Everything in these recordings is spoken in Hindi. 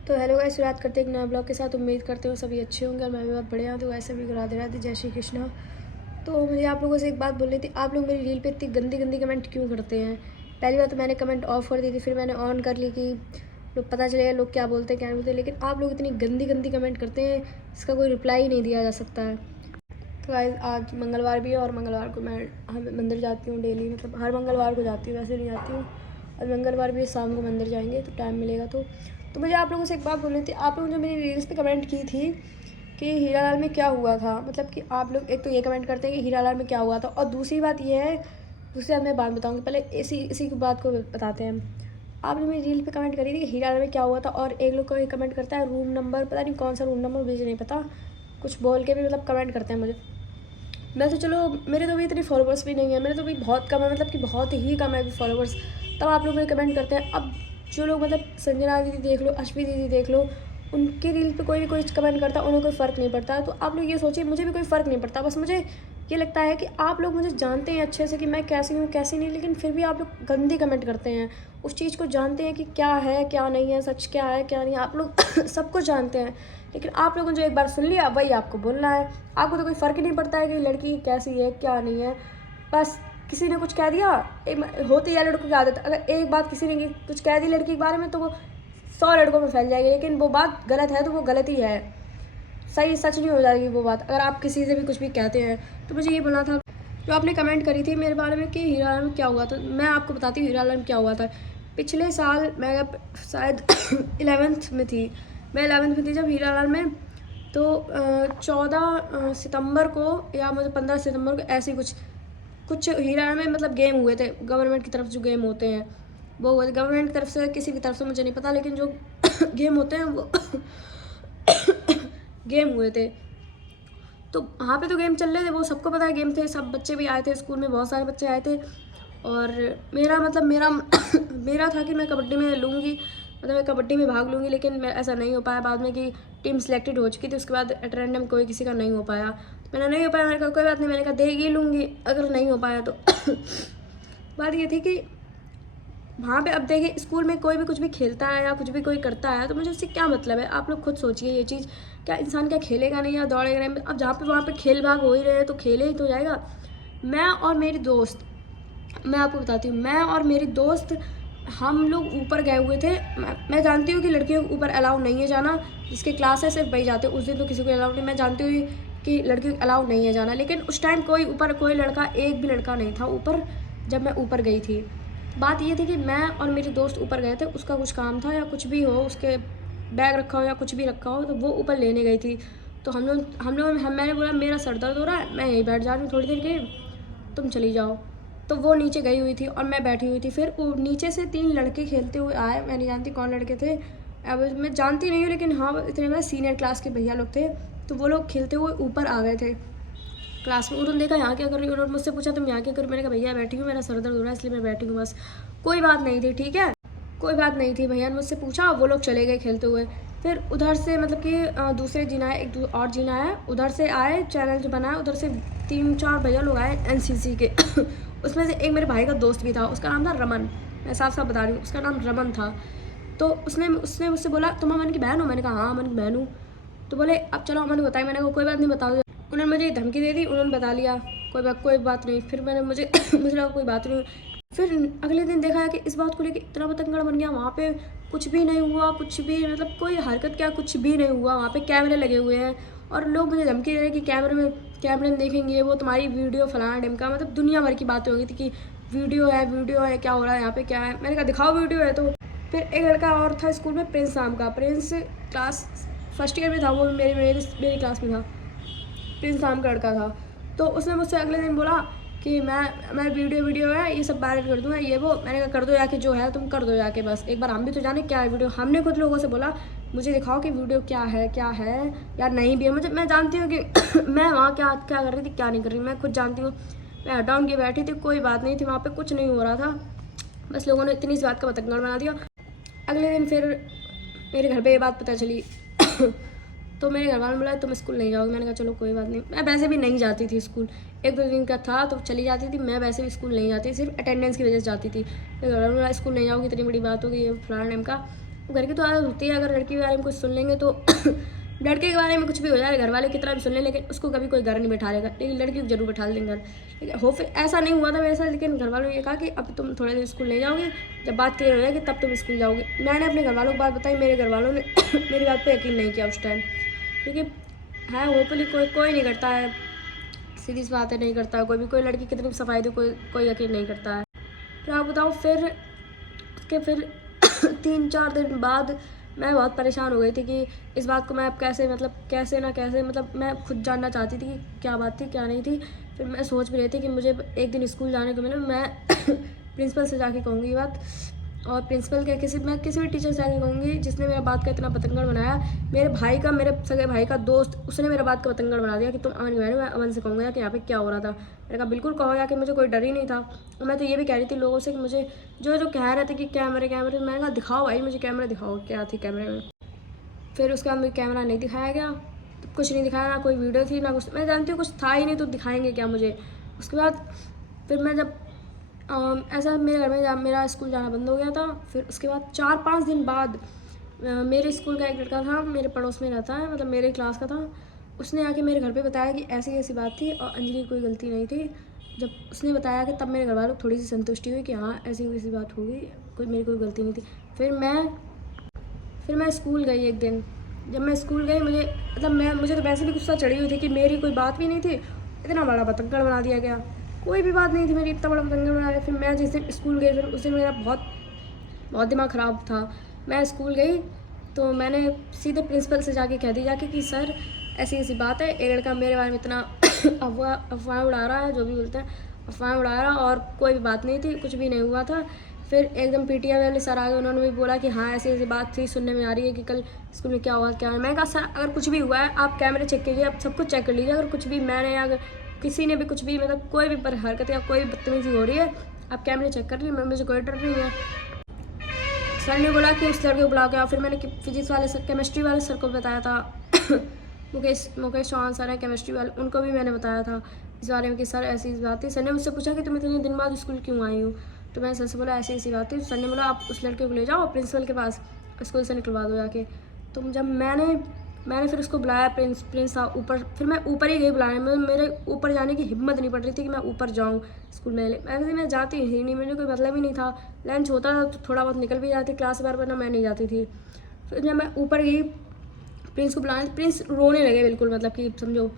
तो हेलो गाइस, शुरुआत करते हैं एक नया ब्लॉग के साथ। उम्मीद करते हो सभी अच्छे होंगे और मैं भी बहुत बढ़िया हूँ। तो वैसे भी राधे राधे, जय श्री कृष्ण। तो मुझे आप लोगों से एक बात बोलनी थी, आप लोग मेरी रील पे इतनी गंदी गंदी कमेंट क्यों करते हैं। पहली बार तो मैंने कमेंट ऑफ कर दी थी, फिर मैंने ऑन कर ली कि लोग पता चलेगा लोग क्या बोलते हैं क्या नहीं बोलते, लेकिन आप लोग इतनी गंदी गंदी कमेंट करते हैं, इसका कोई रिप्लाई ही नहीं दिया जा सकता है। तो गाइस, आज मंगलवार भी है और मंगलवार को मैं मंदिर जाती हूँ डेली, मतलब हर मंगलवार को जाती हूँ, वैसे नहीं जाती हूँ। और मंगलवार भी शाम को मंदिर जाएंगे तो टाइम मिलेगा। तो मुझे आप लोगों से एक बात बोलनी थी। आप लोगों ने मेरी रील्स पे कमेंट की थी कि हीरालाल में क्या हुआ था, मतलब कि आप लोग एक तो ये कमेंट करते हैं कि हीरालाल में क्या हुआ था, और दूसरी बात ये है, दूसरी बात मैं बात बताऊँगी, पहले इसी की बात को बताते हैं हम। आपने मेरी रील पे कमेंट करी थी कि हीरालाल में क्या हुआ था, और एक लोग को कमेंट करता है रूम नंबर, पता नहीं कौन सा रूम नंबर, मुझे नहीं पता, कुछ बोल के भी मतलब कमेंट करते हैं मुझे। मैं तो चलो, मेरे तो भी इतनी फॉलोवर्स भी नहीं है, मेरे तो भी बहुत कम है, मतलब कि बहुत ही कम है फॉलोवर्स, तब आप लोग मेरे कमेंट करते हैं। अब जो लोग मतलब संजना दीदी देख लो, अश्वी दीदी देख लो, उनकी रील पे कोई भी कोई कमेंट करता है, उन्हें कोई फ़र्क नहीं पड़ता है। तो आप लोग ये सोचिए, मुझे भी कोई फ़र्क नहीं पड़ता, बस मुझे ये लगता है कि आप लोग मुझे जानते हैं अच्छे से कि मैं कैसी हूँ कैसी नहीं, लेकिन फिर भी आप लोग गंदी कमेंट करते हैं। उस चीज़ को जानते हैं कि क्या है क्या नहीं है, सच क्या है क्या नहीं, आप लोग सब कुछ जानते हैं, लेकिन आप लोगों ने जो एक बार सुन लिया वही आपको बोलना है। आपको तो कोई फ़र्क ही नहीं पड़ता है कि लड़की कैसी है क्या नहीं है। बस किसी ने कुछ कह दिया, होती है लड़कों की आदत, अगर एक बात किसी ने कुछ कह दी लड़की के बारे में तो वो 100 लड़कों में फैल जाएगी, लेकिन वो बात गलत है तो वो गलत ही है, सही सच नहीं हो जाएगी वो बात। अगर आप किसी से भी कुछ भी कहते हैं तो मुझे ये बोलना था, जो आपने कमेंट करी थी मेरे बारे में कि हीरालाल में क्या हुआ था, मैं आपको बताती हूँ हीरालाल में क्या हुआ था। पिछले साल मैं शायद 11th में थी, मैं 11th में थी जब हीरालाल में, तो 14 सितंबर को या मुझे 15 सितंबर को ऐसे कुछ कुछ हीरालाल में मतलब गेम हुए थे, गवर्नमेंट की तरफ जो गेम होते हैं वो हुए थे, गवर्नमेंट की तरफ से किसी की तरफ से मुझे नहीं पता, लेकिन जो गेम होते हैं वो गेम हुए थे। तो वहाँ पे तो गेम चल रहे थे, वो सबको पता है गेम थे, सब बच्चे भी आए थे, स्कूल में बहुत सारे बच्चे आए थे। और मेरा मतलब मेरा मेरा था कि मैं कबड्डी में लूँगी, मतलब मैं कबड्डी में भाग लूँगी, लेकिन मैं ऐसा नहीं हो पाया बाद में कि टीम सेलेक्टेड हो चुकी थी, उसके बाद एट रैंडम कोई किसी का नहीं हो पाया, तो मैंने नहीं हो पाया, मैंने कहा कोई बात नहीं, मैंने कहा दे ही लूँगी अगर नहीं हो पाया तो। बात ये थी कि वहाँ पे अब देखिए स्कूल में कोई भी कुछ भी खेलता है या कुछ भी कोई करता है तो मुझे उससे क्या मतलब है, आप लोग खुद सोचिए ये चीज़, क्या इंसान क्या खेलेगा नहीं या दौड़ेगा नहीं। अब जहाँ पे वहाँ पे खेल भाग हो ही रहे हैं तो खेले ही तो जाएगा। मैं और मेरी दोस्त, मैं आपको बताती हूँ, मैं और मेरी दोस्त हम लोग ऊपर गए हुए थे। मैं जानती हूँ कि लड़कियों के ऊपर अलाउ नहीं है जाना, जिसके क्लास है सिर्फ वही जाते, उस दिन तो किसी को अलाउ नहीं, मैं जानती हूँ कि लड़कियों को अलाउ नहीं है जाना, लेकिन उस टाइम कोई ऊपर कोई लड़का एक भी लड़का नहीं था ऊपर जब मैं ऊपर गई थी। बात ये थी कि मैं और मेरी दोस्त ऊपर गए थे, उसका कुछ काम था या कुछ भी हो, उसके बैग रखा हो या कुछ भी रखा हो, तो वो ऊपर लेने गई थी। तो मैंने बोला मेरा सर दर्द हो रहा है, मैं यहीं बैठ जा रही हूँ थोड़ी देर के लिए, तुम चली जाओ। तो वो नीचे गई हुई थी और मैं बैठी हुई थी, फिर वो नीचे से 3 लड़के खेलते हुए आए, मैं नहीं जानती कौन लड़के थे, अब मैं जानती नहीं हूँ, लेकिन हाँ इतने में सीनियर क्लास के भैया लोग थे, तो वो लोग खेलते हुए ऊपर आ गए थे क्लास में। उन्होंने देखा यहाँ क्या कर रही हो, उन्होंने मुझसे पूछा तुम यहाँ क्या कर, मैंने कहा भैया बैठी हूँ, मेरा सर दर्द हो रहा है इसलिए मैं बैठी हूँ बस, कोई बात नहीं थी, ठीक है कोई बात नहीं थी। भैया ने मुझसे पूछा, वो लोग चले गए खेलते हुए। फिर उधर से मतलब कि दूसरे जीना है, एक और जीना है, उधर से आए, चैनल जो बना है उधर से 3-4 भैया लोग आए एनसीसी के। उसमें से एक मेरे भाई का दोस्त भी था, उसका नाम था रमन, मैं साफ साफ बता रही हूँ उसका नाम रमन था। तो उसने मुझसे बोला तुम अमन की बहन हो, मैंने कहा हाँ अमन की बहन हूँ। तो बोले अब चलो अमन को बताई, मैंने कहा कोई बात नहीं बता दो। उन्होंने मुझे धमकी दे दी, उन्होंने बता लिया कोई बात नहीं। फिर मैंने मुझे लगा कोई बात नहीं। फिर अगले दिन देखा कि इस बात को लेकर इतना बतंगड़ बन गया, वहाँ पे कुछ भी नहीं हुआ, कुछ भी मतलब कोई हरकत क्या कुछ भी नहीं हुआ, वहाँ पे कैमरे लगे हुए हैं और लोग मुझे धमकी दे रहे हैं कि कैमरे में देखेंगे वो तुम्हारी वीडियो फलाना ढिमका, मतलब दुनिया भर की बातें हो गई थी कि वीडियो है क्या हो रहा है यहाँ पे क्या है। मैंने कहा दिखाओ वीडियो है। तो फिर एक लड़का और था स्कूल में, प्रिंस नाम का, प्रिंस क्लास फर्स्ट ईयर में था, वो मेरी क्लास में था, प्रिंस नाम का लड़का था। तो उसने मुझसे अगले दिन बोला कि मैं वीडियो है ये सब वायरल कर दूँगा ये वो। मैंने कहा कर दो जाके, जो है तुम कर दो जाके, बस एक बार हम भी तो जाने क्या है वीडियो। हमने खुद लोगों से बोला मुझे दिखाओ कि वीडियो क्या है यार, नहीं भी है मुझे, मैं जानती हूँ कि मैं वहाँ क्या क्या कर रही थी क्या नहीं कर रही, मैं खुद जानती हूँ। मैं हटाउन के बैठी थी, कोई बात नहीं थी, वहाँ पर कुछ नहीं हो रहा था, बस लोगों ने इतनी सी बात का बतंगड़ बना दिया। अगले दिन फिर मेरे घर पे ये बात पता चली। तो मेरे घर वालों ने बोला तुम स्कूल नहीं जाओगे, मैंने कहा चलो कोई बात नहीं। मैं वैसे भी नहीं जाती थी स्कूल, 1-2 दिन का था तो चली जाती थी, मैं वैसे भी स्कूल नहीं जाती, सिर्फ अटेंडेंस की वजह से जाती थी। मेरे घर वालों ने बोला स्कूल नहीं जाओगी, इतनी बड़ी बात होगी ये फलाना टाइम का। घर की तो आदत होती है, अगर लड़की के बारे में कुछ सुन लेंगे तो लड़के के बारे में कुछ भी हो जाए, घर वाले कितना भी सुन लें, लेकिन उसको कभी कोई घर नहीं बैठा लेगा, लेकिन लड़की को जरूर बैठा देंगे घर। लेकिन हो फिर ऐसा नहीं हुआ था मेरे साथ, लेकिन घर वालों ने ये कहा कि अब तुम थोड़े दिन स्कूल नहीं जाओगे, जब बात क्लियर हो जाएगी तब तुम स्कूल जाओगे। मैंने अपने घर वालों को बात बताई, मेरे घर वालों ने मेरी बात पर यकीन नहीं किया उस टाइम, क्योंकि है होपफुली कोई नहीं करता है, सीधी सी बात है, नहीं करता है कोई भी, कोई लड़की कितनी भी सफाई दे कोई यकीन नहीं करता है। फिर आप बताओ, फिर 3-4 दिन बाद मैं बहुत परेशान हो गई थी कि इस बात को मैं अब कैसे मतलब मैं खुद जानना चाहती थी कि क्या बात थी क्या नहीं थी। फिर मैं सोच भी रही थी कि मुझे एक दिन स्कूल जाने को मिले, मैं प्रिंसिपल से जाके कहूँगी ये बात, और प्रिंसिपल के मैं किसी भी टीचर से आके कहूँगी जिसने मेरा बात का इतना पतंगड़ बनाया। मेरे सगे भाई का दोस्त, उसने मेरा बात का पतंगड़ बना दिया कि तुम अमन की बहन हो। मैं अमन से कहूँगा कि यहाँ पे क्या हो रहा था। मैंने कहा बिल्कुल कहो यार, कि मुझे कोई डर ही नहीं था। और मैं तो ये भी कह रही थी लोगों से कि मुझे जो कह रहे थे कि कैमरे, मैंने कहा दिखाओ भाई मुझे कैमरा दिखाओ, क्या थी कैमरे में। फिर उसके बाद मुझे कैमरा नहीं दिखाया गया, कुछ नहीं दिखाया, ना कोई वीडियो थी ना कुछ। मैं जानती हूँ कुछ था ही नहीं तो दिखाएंगे क्या मुझे। उसके बाद फिर मैं जब ऐसा मेरे घर में मेरा स्कूल जाना बंद हो गया था। फिर उसके बाद 4-5 दिन बाद मेरे स्कूल का एक लड़का था, मेरे पड़ोस में रहता है, मतलब मेरे क्लास का था। उसने आके मेरे घर पे बताया कि ऐसी ऐसी बात थी और अंजलि की कोई गलती नहीं थी। जब उसने बताया कि तब मेरे घर वालों को थोड़ी सी संतुष्टि हुई कि हाँ ऐसी वैसी बात होगी, मेरी कोई गलती नहीं थी। फिर मैं स्कूल गई एक दिन। जब मैं स्कूल गई मुझे तो वैसे भी गुस्सा चढ़ी हुई थी कि मेरी कोई बात भी नहीं थी, इतना बड़ा पतंगड़ बना दिया गया। कोई भी बात नहीं थी मेरी, इतना बड़ा पतंगड़ बना दिया। फिर मैं जिस दिन स्कूल गई, फिर उस दिन मेरा बहुत दिमाग ख़राब था। मैं स्कूल गई तो मैंने सीधे प्रिंसिपल से जाके कह दी कि सर ऐसी ऐसी बात है, एक लड़का मेरे बारे में इतना अफवाह उड़ा रहा है, जो भी बोलते हैं अफवाह उड़ा रहा, और कोई भी बात नहीं थी, कुछ भी नहीं हुआ था। फिर एकदम पीटीआई वाले सर आ गए, उन्होंने भी बोला कि हाँ ऐसी ऐसी बात थी, सुनने में आ रही है कि कल स्कूल में क्या हुआ क्या नहीं। मैंने कहा सर अगर कुछ भी हुआ है आप कैमरे चेक कीजिए, आप सब कुछ चेक कर लीजिए, अगर कुछ भी मैंने अगर किसी ने भी कुछ भी मतलब कोई भी हरकत या कोई भी बदतमीजी हो रही है आप कैमरे चेक कर लीजिए, मुझे कोई डर नहीं है। सर ने बोला कि उस लड़के को बुला के आओ। फिर मैंने फिजिक्स वाले सर, केमिस्ट्री वाले सर को बताया था मुकेश चौहान सर है केमिस्ट्री वाले, उनको भी मैंने बताया था इस बारे में कि सर ऐसी बात थी। सर ने मुझसे पूछा कि तुम इतने दिन बाद स्कूल क्यों आई हो, तो मैंने सर से बोला ऐसी ऐसी बात थी। सर ने बोला आप उस लड़के को ले जाओ प्रिंसिपल के पास, स्कूल से निकलवा दो जाके। तो जब मैंने फिर उसको बुलाया, प्रिंस था ऊपर। फिर मैं ऊपर ही गई बुलाने में, मेरे ऊपर जाने की हिम्मत नहीं पड़ रही थी कि मैं ऊपर जाऊँ स्कूल में। मैं जाती ही नहीं, मुझे कोई मतलब ही नहीं था। लंच होता था तो थोड़ा बहुत निकल भी जाती क्लास बार, वरना मैं नहीं जाती थी। फिर जब मैं ऊपर गई प्रिंस को बुलाने, प्रिंस रोने लगे बिल्कुल, मतलब कि समझो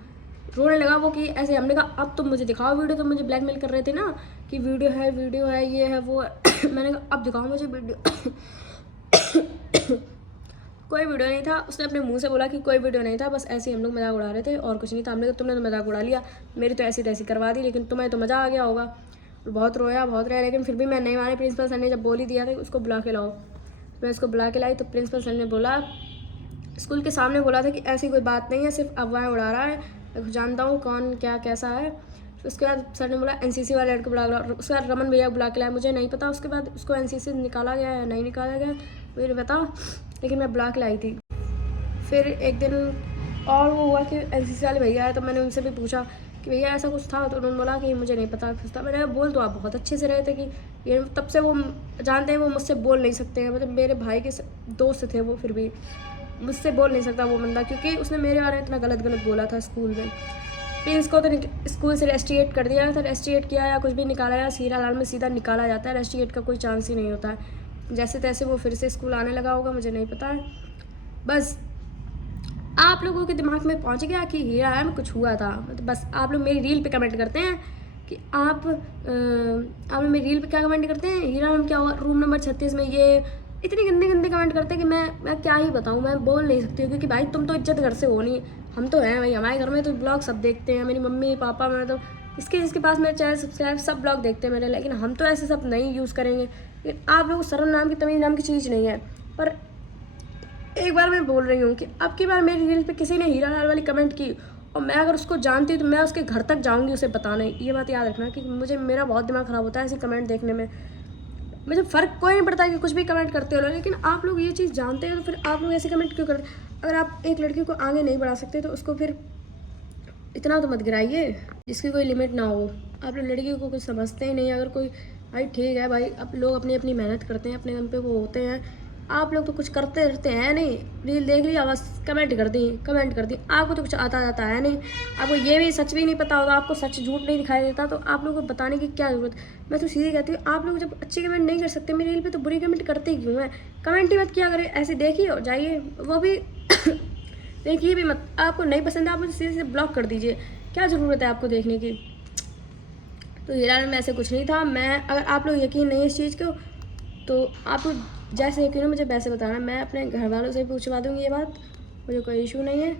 रोने लगा वो कि ऐसे। हमने कहा अब तुम मुझे दिखाओ वीडियो, तुम मुझे ब्लैकमेल कर रहे थे ना कि वीडियो है ये है वो है। मैंने कहा अब दिखाओ मुझे वीडियो। कोई वीडियो नहीं था, उसने अपने मुंह से बोला कि कोई वीडियो नहीं था, बस ऐसे ही हम लोग मजाक उड़ा रहे थे और कुछ नहीं था। हमने कहा तुमने तो मजाक उड़ा लिया, मेरी तो ऐसी तैसी करवा दी, लेकिन तुम्हें तो मज़ा आ गया होगा। बहुत रोया, लेकिन फिर भी मैं नहीं मानी। प्रिंसिपल सर ने जब बोल ही दिया था उसको बुला के लाओ, मैं उसको बुला के लाई। तो प्रिंसिपल सर ने बोला, स्कूल के सामने बोला था कि ऐसी कोई बात नहीं है, सिर्फ अफवाहें उड़ा रहा है, मैं जानता हूँ कौन क्या कैसा है। उसके बाद सर ने बोला एनसीसी वाले लड़के बुला, उसके बाद रमन भैया बुला के लाया। मुझे नहीं पता उसके बाद उसको एनसीसी निकाला गया या नहीं निकाला गया, मुझे नहीं पता, लेकिन मैं बुला के लाई थी। फिर एक दिन और वो हुआ कि एनसीसी वाले भैया आए, तो मैंने उनसे भी पूछा कि भैया ऐसा कुछ था, तो उन्होंने बोला कि मुझे नहीं पता कुछ था। मैंने बोल तो आप बहुत अच्छे से रहे थे कि ये, तब से वो जानते हैं वो मुझसे बोल नहीं सकते हैं, मतलब मेरे भाई के दोस्त थे वो, फिर भी मुझसे बोल नहीं सकता वो बंदा, क्योंकि उसने मेरे बारे में इतना गलत बोला था स्कूल में। प्रिंस को तो स्कूल से रेस्टिकेट कर दिया था, रेस्टिकेट किया या कुछ भी निकाला या सीरा लाल में सीधा निकाला जाता है, रेस्टिकेट का कोई चांस ही नहीं होता है। जैसे तैसे वो फिर से स्कूल आने लगा होगा, मुझे नहीं पता है। बस आप लोगों के दिमाग में पहुंच गया कि हीरा आलम में कुछ हुआ था, मतलब बस आप लोग मेरी रील पे कमेंट करते हैं कि आप लोग मेरी रील पे क्या कमेंट करते हैं, हीरा आलम क्या हुआ रूम नंबर 36 में, ये इतनी गंदे कमेंट करते हैं कि मैं क्या ही बताऊँ, मैं बोल नहीं सकती हूँ। क्योंकि भाई तुम तो इज्जत घर से हो नहीं, हम तो हैं भाई, हमारे घर में तो ब्लॉग सब देखते हैं, मेरी मम्मी पापा, मैं तो जिसके पास मेरे चैनल सब्सक्राइब सब ब्लॉग देखते हैं मेरे, लेकिन हम तो ऐसे सब नहीं यूज़ करेंगे। लेकिन आप लोग शर्म नाम की तमीज़ नाम की चीज़ नहीं है। पर एक बार मैं बोल रही हूँ कि अब की बार मेरी रील पे किसी ने हीरा लाल वाली कमेंट की और मैं अगर उसको जानती हूँ तो मैं उसके घर तक जाऊँगी उसे बताने। ये बात याद रखना कि मेरा बहुत दिमाग ख़राब होता है ऐसे कमेंट देखने में। मुझे फ़र्क कोई नहीं पड़ता कि कुछ भी कमेंट करते हो, लेकिन आप लोग ये चीज़ जानते हो तो फिर आप लोग ऐसे कमेंट क्यों करते? अगर आप एक लड़की को आगे नहीं बढ़ा सकते तो उसको फिर इतना तो मत गिराइए जिसकी कोई लिमिट ना हो। आप लोग लड़की को कुछ समझते ही नहीं। अगर कोई भाई ठीक है भाई, अब लोग अपनी अपनी मेहनत करते हैं, अपने दम पे वो होते हैं, आप लोग तो कुछ करते रहते हैं नहीं, रील देख लिया बस कमेंट कर दी, आपको तो कुछ आता जाता है नहीं। आपको ये भी सच भी नहीं पता होगा, आपको सच झूठ नहीं दिखाई देता, तो आप लोगों को बताने की क्या ज़रूरत। मैं तो सीधे कहती हूँ, आप लोग जब अच्छी कमेंट नहीं कर सकते मेरी रील पे, तो बुरी कमेंट करते ही क्यों है। कमेंट ही मत किया करें, ऐसे देखिए और जाइए, वो भी देखिए भी मत। आपको नहीं पसंद है आप मुझे सीधे से ब्लॉक कर दीजिए, क्या ज़रूरत है आपको देखने की। तो हीरालाल में ऐसे कुछ नहीं था। मैं, अगर आप लोग यकीन नहीं है इस चीज़ को, तो आप जैसे यकीन हो मुझे वैसे बताना, मैं अपने घर वालों से पूछवा दूँगी ये बात, मुझे कोई इशू नहीं है।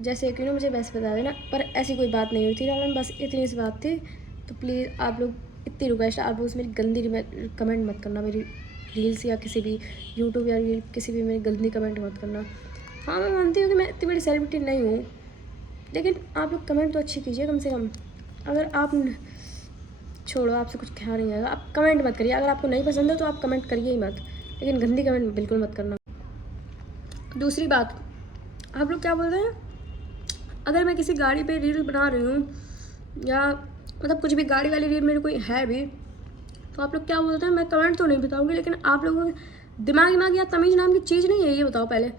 जैसे यकीन हो मुझे वैसे बता देना, पर ऐसी कोई बात नहीं हुई थी हीरालाल में, बस इतनी सी बात थी। तो प्लीज़ आप लोग, इतनी रिक्वेस्ट है, आप लोग उसमें गंदी कमेंट मत करना मेरी रील्स या किसी भी यूट्यूब या किसी भी मेरी गंदी कमेंट मत करना। हाँ मैं मानती हूँ कि मैं इतनी बड़ी सेलिब्रिटी नहीं हूँ, लेकिन आप लोग कमेंट तो अच्छी कीजिए कम से कम। अगर आप छोड़ो, आपसे कुछ ख्याल नहीं आएगा, आप कमेंट मत करिए। अगर आपको नहीं पसंद है तो आप कमेंट करिए ही मत, लेकिन गंदी कमेंट बिल्कुल मत करना। दूसरी बात, आप लोग क्या बोल रहे हैं, अगर मैं किसी गाड़ी पे रील बना रही हूँ या मतलब कुछ भी गाड़ी वाली रील मेरी कोई है भी, तो आप लोग क्या बोलते हैं, मैं कमेंट तो नहीं बताऊँगी, लेकिन आप लोगों को दिमाग या तमीज़ नाम की चीज़ नहीं है, ये बताओ पहले।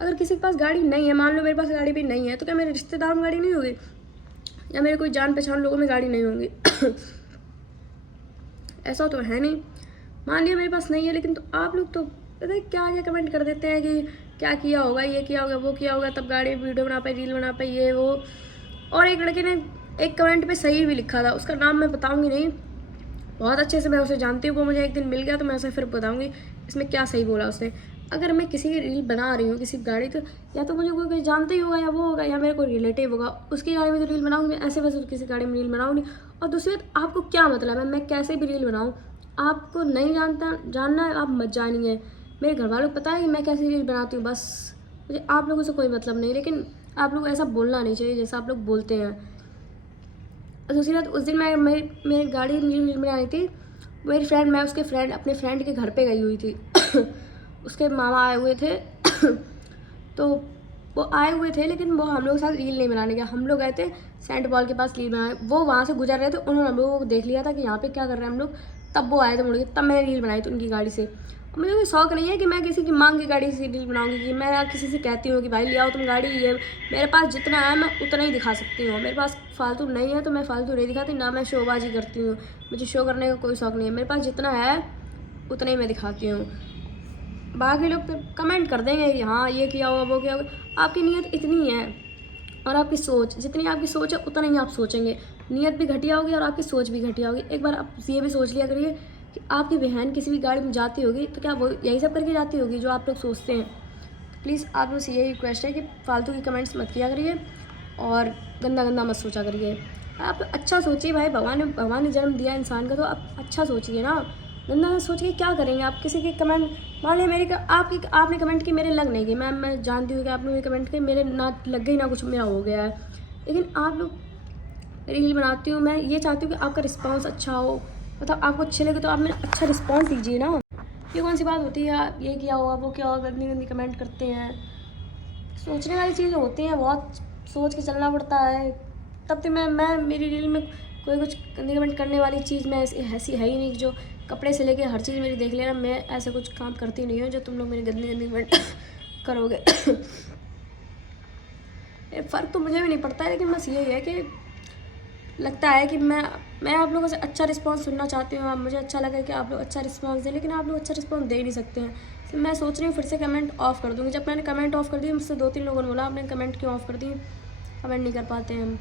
अगर किसी के पास गाड़ी नहीं है, मान लो मेरे पास गाड़ी भी नहीं है, तो क्या मेरे रिश्तेदारों में गाड़ी नहीं होगी, या मेरे कोई जान पहचान लोगों में गाड़ी नहीं होंगी। ऐसा तो है नहीं। मान लिया मेरे पास नहीं है, लेकिन तो आप लोग तो पता है क्या क्या कमेंट कर देते हैं कि क्या किया होगा, ये किया होगा, वो किया होगा, तब गाड़ी वीडियो बना पाई, रील बना पाई, ये वो। और एक लड़के ने एक कमेंट पे सही भी लिखा था, उसका नाम मैं बताऊंगी नहीं, बहुत अच्छे से मैं उसे जानती हूँ, वो मुझे एक दिन मिल गया तो मैं उसे फिर बताऊंगी इसमें क्या सही बोला उसने। अगर मैं किसी की रील बना रही हूँ किसी गाड़ी, तो या तो मुझे कोई जानते ही होगा, या वो होगा, या मेरे कोई रिलेटिव होगा, उसकी गाड़ी में तो रील बनाऊंगी मैं, ऐसे वैसे तो किसी गाड़ी में रील बनाऊंगी। और दूसरी बात, आपको क्या मतलब है मैं कैसे भी रील बनाऊँ, आपको नहीं जानना है, आप मत जानिए। मेरे घर वालों को पता है कि मैं कैसी रील बनाती हूँ, बस मुझे आप लोगों से कोई मतलब नहीं, लेकिन आप लोग ऐसा बोलना नहीं चाहिए जैसा आप लोग बोलते हैं। और दूसरी बात, उस दिन मैं मेरी गाड़ी रील बनाई थी, मेरी फ्रेंड, मैं उसके फ्रेंड अपने फ्रेंड के घर पे गई हुई थी। उसके मामा आए हुए थे। तो वो आए हुए थे, लेकिन वो हम लोग के साथ रील नहीं बनाने गया, हम लोग गए थे सेंट पॉल के पास रील बनाने। वो वहाँ से गुजर रहे थे, उन्होंने हम लोगों को देख लिया था कि यहाँ पे क्या कर रहे हैं हम लोग, तब वो आए थे मुड़ के, तब मैंने रील बनाई थी उनकी गाड़ी से। मुझे कोई शौक नहीं है कि मैं किसी की मांग की गाड़ी से रील बनाऊंगी, कि मैं किसी से कहती हूँ कि भाई ले आओ तुम गाड़ी, ये मेरे पास जितना है मैं उतना ही दिखा सकती हूँ, मेरे पास फालतू नहीं है तो मैं फालतू नहीं दिखाती, ना मैं शोबाजी करती हूँ, मुझे शो करने का कोई शौक नहीं है, मेरे पास जितना है उतना ही मैं दिखाती हूँ। बाकी लोग तो कमेंट कर देंगे कि हाँ ये किया होगा वो किया होगा, आपकी नीयत इतनी है और आपकी सोच, जितनी आपकी सोच है उतना ही आप सोचेंगे, नीयत भी घटिया होगी और आपकी सोच भी घटिया होगी। एक बार आप ये भी सोच लिया करिए कि आपकी बहन किसी भी गाड़ी में जाती होगी तो क्या वो यही सब करके जाती होगी जो आप लोग सोचते हैं। प्लीज़ आप लोग से यही रिक्वेस्ट है कि फालतू की कमेंट्स मत किया करिए और गंदा गंदा मत सोचा करिए। आप अच्छा सोचिए भाई, भगवान ने जन्म दिया इंसान का, तो आप अच्छा सोचिए ना, गंदा सोच के क्या करेंगे आप। किसी के कमेंट, मान लिया मेरी आपने कमेंट की, मेरे लग नहीं गई, मैं जानती हूँ कि आपने मेरे कमेंट की, मेरे ना लग गई ना कुछ मेरा हो गया है, लेकिन आप लोग रील बनाती हूँ, मैं ये चाहती हूँ कि आपका रिस्पांस अच्छा हो, मतलब आपको अच्छे लगे तो आप मेरा अच्छा रिस्पांस दीजिए ना। ये कौन सी बात होती है ये किया होगा वो क्या होगा, गंदी गंदी कमेंट करते हैं। सोचने वाली चीज़ें होती हैं, बहुत सोच के चलना पड़ता है, तब तो मैं मेरी रील में कोई कुछ गंदी कमेंट करने वाली चीज़ मैं ऐसी है ही नहीं, जो कपड़े से लेके हर चीज़ मेरी देख लेना, मैं ऐसा कुछ काम करती नहीं हूँ जो तुम लोग मेरी गंदी गंदी कमेंट करोगे। फ़र्क तो मुझे भी नहीं पड़ता है, लेकिन बस यही है कि लगता है कि मैं आप लोगों से अच्छा रिस्पांस सुनना चाहती हूँ, मुझे अच्छा लगा कि आप लोग अच्छा रिस्पांस दें, लेकिन आप लोग अच्छा रिस्पांस दे ही नहीं सकते हैं। तो मैं सोच रही हूँ फिर से कमेंट ऑफ़ कर दूँगी। जब मैंने कमेंट ऑफ़ कर दी, मुझसे 2-3 लोगों ने बोला आपने कमेंट क्यों ऑफ़ कर दी, कमेंट नहीं कर पाते हैं।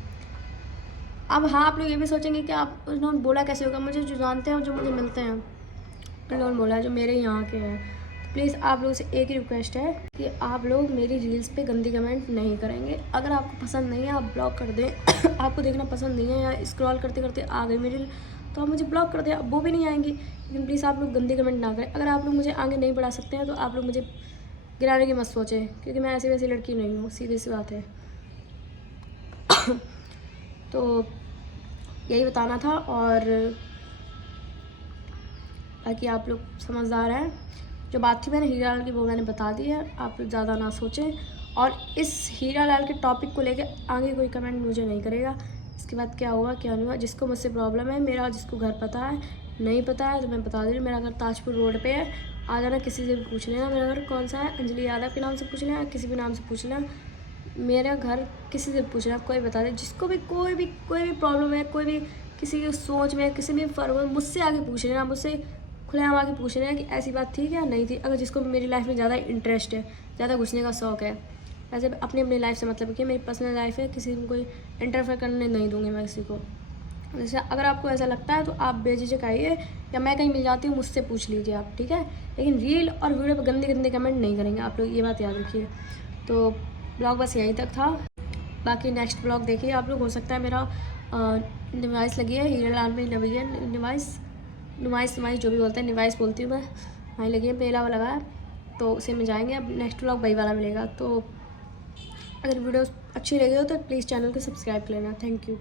अब हाँ, आप लोग ये भी सोचेंगे कि आप उन्होंने बोला कैसे होगा, मुझे जो जानते हैं जो मुझे मिलते हैं उन्होंने बोला, जो मेरे यहाँ के हैं। तो प्लीज़ आप लोगों से एक ही रिक्वेस्ट है कि आप लोग मेरी रील्स पे गंदी कमेंट नहीं करेंगे। अगर आपको पसंद नहीं है आप ब्लॉक कर दें। आपको देखना पसंद नहीं है या स्क्रॉल करते करते आ गई मेरी रील, तो आप मुझे ब्लॉक कर दें, अब वो भी नहीं आएंगी। लेकिन प्लीज़ आप लोग गंदी कमेंट ना करें। अगर आप लोग मुझे आगे नहीं बढ़ा सकते हैं तो आप लोग मुझे गिराने की मत सोचें, क्योंकि मैं ऐसी वैसी लड़की नहीं हूँ, सीधी सी बात है। तो यही बताना था, और बाकी आप लोग समझदार हैं। जो बात थी मैंने हीरा लाल की वो मैंने बता दी है, आप लोग ज़्यादा ना सोचें। और इस हीरा लाल के टॉपिक को लेकर आगे कोई कमेंट मुझे नहीं करेगा। इसके बाद क्या हुआ क्या नहीं हुआ, जिसको मुझसे प्रॉब्लम है, मेरा जिसको घर पता है नहीं पता है तो मैं बता दे रही हूँ, मेरा घर ताजपुर रोड पे है, आ जाना, किसी से भी पूछ लेना मेरा घर कौन सा है, अंजलि यादव के नाम से पूछ लेना, किसी भी नाम से पूछ लेना, मेरा घर किसी से पूछना, कोई बता दे। जिसको भी कोई भी प्रॉब्लम है, कोई भी किसी की सोच में, किसी भी फर्क, मुझसे आके पूछ लेना, मुझसे खुलेआम आके पूछ लेना कि ऐसी बात थी क्या नहीं थी। अगर जिसको मेरी लाइफ में ज़्यादा इंटरेस्ट है, ज़्यादा घुसने का शौक़ है, वैसे अपनी अपनी लाइफ से मतलब कि मेरी पर्सनल लाइफ है, किसी को कोई इंटरफेयर करने नहीं दूँगी मैं किसी को। जैसे अगर आपको ऐसा लगता है तो आप बेझिझक आइए, या मैं कहीं मिल जाती हूँ मुझसे पूछ लीजिए आप, ठीक है। लेकिन रील और वीडियो पर गंदे गंदे कमेंट नहीं करेंगे आप लोग, ये बात याद रखिए। तो ब्लॉग बस यहीं तक था, बाकी नेक्स्ट ब्लॉग देखिए आप लोग। हो सकता है मेरा डिवाइस लगी है हीरा लाल में लगी है, नुमाइश जो भी बोलते हैं, डिवाइस बोलती हूँ मैं, वहीं लगी है, मेला वाला लगा है, तो उसे में जाएंगे। अब नेक्स्ट ब्लॉग वही वाला मिलेगा। तो अगर वीडियो अच्छी लगी हो तो प्लीज़ चैनल को सब्सक्राइब कर लेना। Thank you.